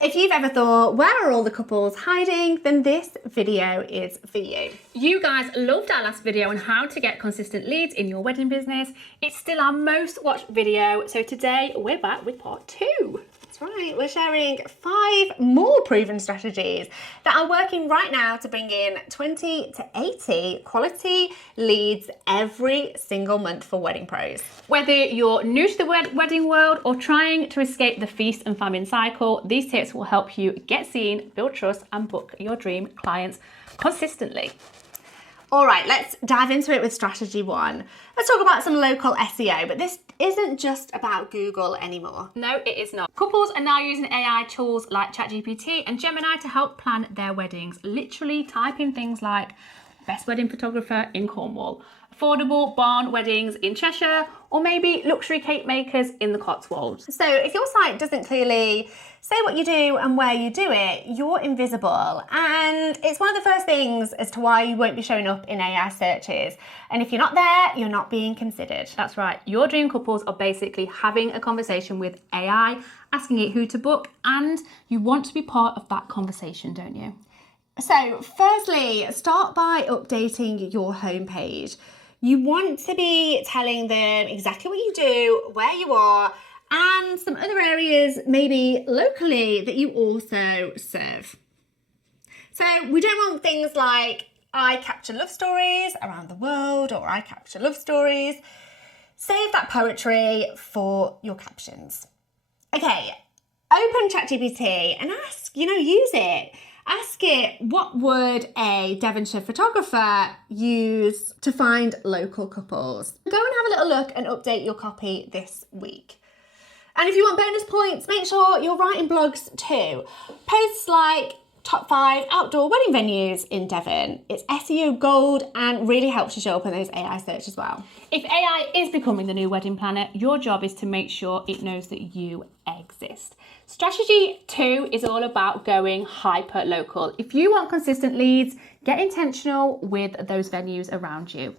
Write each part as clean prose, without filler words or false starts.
If you've ever thought, where are all the couples hiding, then this video is for you. You guys loved our last video on how to get consistent leads in your wedding business. It's still our most watched video, so today we're back with part 2. That's right, we're sharing 5 more proven strategies that are working right now to bring in 20 to 80 quality leads every single month for wedding pros. Whether you're new to the wedding world or trying to escape the feast and famine cycle, these tips will help you get seen, build trust, and book your dream clients consistently. All right, let's dive into it with strategy 1. Let's talk about some local SEO, but this isn't just about Google anymore. No, it is not. Couples are now using AI tools like ChatGPT and Gemini to help plan their weddings. Literally type in things like best wedding photographer in Cornwall, affordable barn weddings in Cheshire, or maybe luxury cake makers in the Cotswolds. So if your site doesn't clearly say what you do and where you do it, you're invisible. And it's one of the first things as to why you won't be showing up in AI searches. And if you're not there, you're not being considered. That's right. Your dream couples are basically having a conversation with AI, asking it who to book, and you want to be part of that conversation, don't you? So firstly, start by updating your homepage. You want to be telling them exactly what you do, where you are, and some other areas maybe locally that you also serve. So we don't want things like I capture love stories around the world or I capture love stories. Save that poetry for your captions. Okay, open ChatGPT and ask, use it. Ask it, what would a Devonshire photographer use to find local couples? Go and have a little look and update your copy this week. And if you want bonus points, make sure you're writing blogs too. Posts like top 5 outdoor wedding venues in Devon. It's SEO gold and really helps you show up in those AI search as well. If AI is becoming the new wedding planner, your job is to make sure it knows that you exist. Strategy 2 is all about going hyper local. If you want consistent leads, get intentional with those venues around you.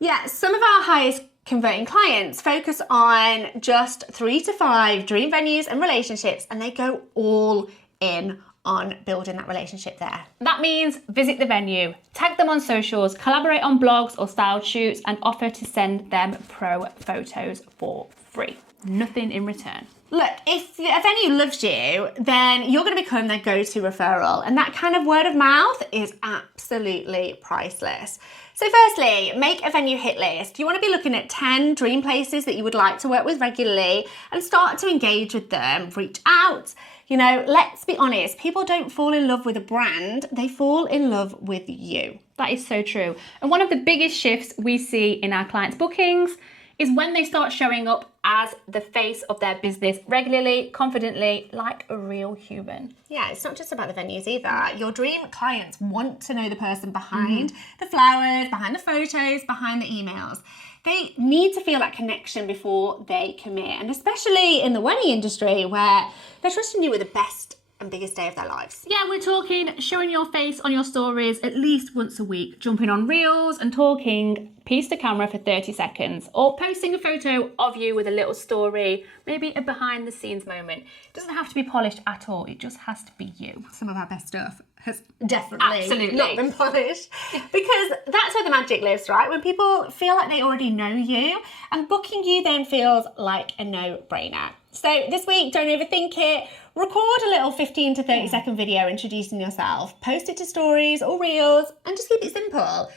Yeah, some of our highest converting clients focus on just 3 to 5 dream venues and relationships, and they go all in on building that relationship there. That means visit the venue, tag them on socials, collaborate on blogs or styled shoots, and offer to send them pro photos for free. Nothing in return. Look, if a venue loves you, then you're going to become their go-to referral, and that kind of word of mouth is absolutely priceless. So firstly, make a venue hit list. You want to be looking at 10 dream places that you would like to work with regularly and start to engage with them, reach out. Let's be honest, people don't fall in love with a brand, they fall in love with you. That is so true. And one of the biggest shifts we see in our clients' bookings is when they start showing up as the face of their business regularly, confidently, like a real human. Yeah, it's not just about the venues either. Your dream clients want to know the person behind the flowers, behind the photos, behind the emails. They need to feel that connection before they commit. And especially in the wedding industry where they're trusting you with the best and biggest day of their lives. Yeah, we're talking showing your face on your stories at least once a week, jumping on reels and talking piece to camera for 30 seconds, or posting a photo of you with a little story, maybe a behind the scenes moment. It doesn't have to be polished at all, it just has to be you. Some of our best stuff has definitely Absolutely not been polished, because that's where the magic lives, right? When people feel like they already know you, and booking you then feels like a no-brainer. So this week, don't overthink it. Record a little 15 to 30 second video introducing yourself. Post it to stories or reels and just keep it simple.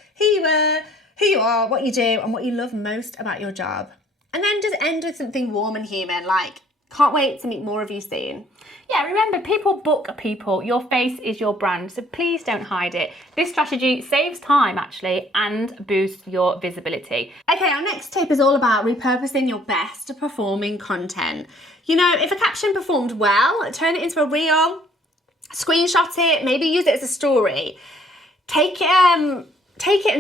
Who you are, what you do, and what you love most about your job. And then just end with something warm and human, like, can't wait to meet more of you soon. Yeah, remember, people book people. Your face is your brand, so please don't hide it. This strategy saves time, actually, and boosts your visibility. Okay, our next tip is all about repurposing your best performing content. If a caption performed well, turn it into a reel, screenshot it, maybe use it as a story. Take it and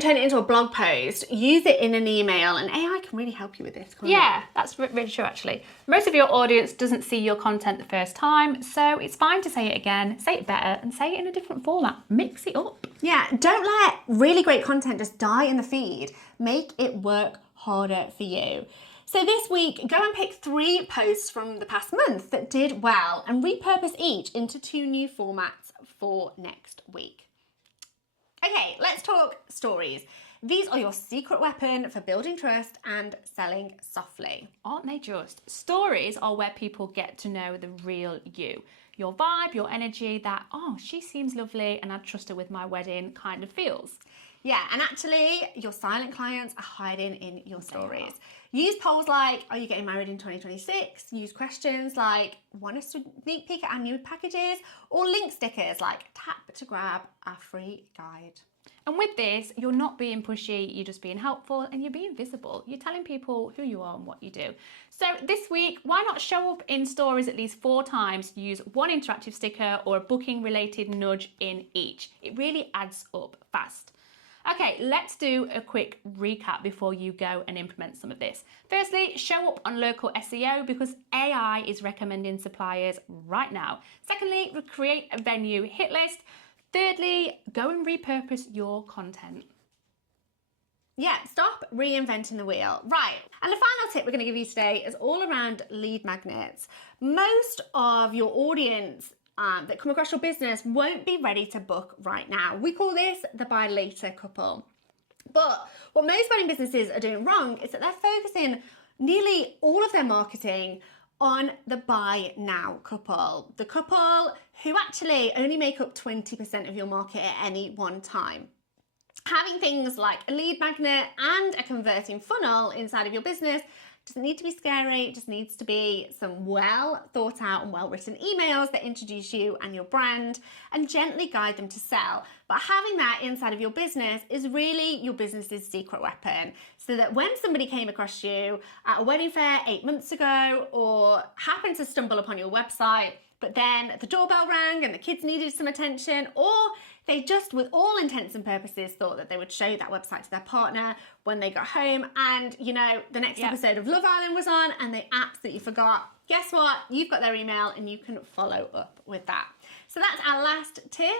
turn it into a blog post, use it in an email, and AI can really help you with this. Yeah, that's really true, actually. Most of your audience doesn't see your content the first time, so it's fine to say it again, say it better, and say it in a different format. Mix it up. Yeah, don't let really great content just die in the feed. Make it work harder for you. So this week, go and pick 3 posts from the past month that did well and repurpose each into 2 new formats for next week. Okay, let's talk stories. These are your secret weapon for building trust and selling softly. Aren't they just? Stories are where people get to know the real you. Your vibe, your energy, that, oh, she seems lovely and I'd trust her with my wedding kind of feels. Yeah, and actually, your silent clients are hiding in your stories. Use polls like, are you getting married in 2026? Use questions like, want a sneak peek at our new packages? Or link stickers like, tap to grab our free guide. And with this, you're not being pushy, you're just being helpful and you're being visible. You're telling people who you are and what you do. So this week, why not show up in stories at least 4 times, use 1 interactive sticker or a booking related nudge in each. It really adds up fast. Okay, let's do a quick recap before you go and implement some of this. Firstly, show up on local SEO because AI is recommending suppliers right now. Secondly, create a venue hit list. Thirdly, go and repurpose your content. Yeah, stop reinventing the wheel. Right, and the final tip we're going to give you today is all around lead magnets. Most of your audience that come across your business won't be ready to book right now. We call this the buy later couple. But what most wedding businesses are doing wrong is that they're focusing nearly all of their marketing on the buy now couple. The couple who actually only make up 20% of your market at any one time. Having things like a lead magnet and a converting funnel inside of your business doesn't need to be scary. It just needs to be some well thought out and well written emails that introduce you and your brand and gently guide them to sell. But having that inside of your business is really your business's secret weapon, so that when somebody came across you at a wedding fair 8 months ago or happened to stumble upon your website, but then the doorbell rang and the kids needed some attention, or they just, with all intents and purposes, thought that they would show that website to their partner when they got home and, you know, the next episode of Love Island was on and they absolutely forgot. Guess what? You've got their email and you can follow up with that. So that's our last tip,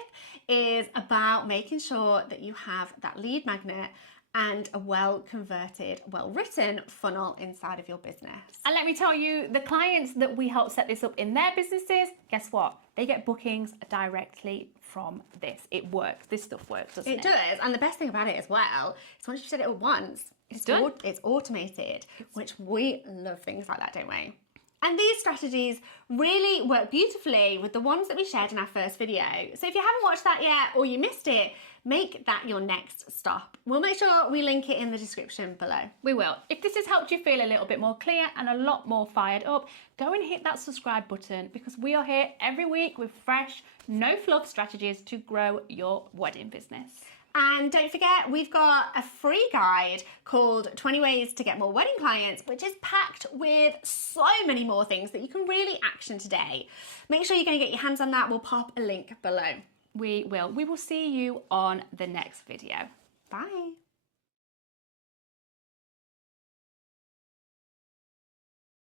is about making sure that you have that lead magnet and a well-converted, well-written funnel inside of your business. And let me tell you, the clients that we help set this up in their businesses, guess what? They get bookings directly from this. It works. This stuff works, doesn't it? It does. And the best thing about it as well is once you've said it once, it's done. It's automated, which we love things like that, don't we? And these strategies really work beautifully with the ones that we shared in our first video. So if you haven't watched that yet or you missed it, make that your next stop. We'll make sure we link it in the description below. We will. If this has helped you feel a little bit more clear and a lot more fired up, go and hit that subscribe button because we are here every week with fresh, no fluff strategies to grow your wedding business. And don't forget, we've got a free guide called 20 Ways to Get More Wedding Clients, which is packed with so many more things that you can really action today. Make sure you're going to get your hands on that. We'll pop a link below. We will. We will see you on the next video. Bye.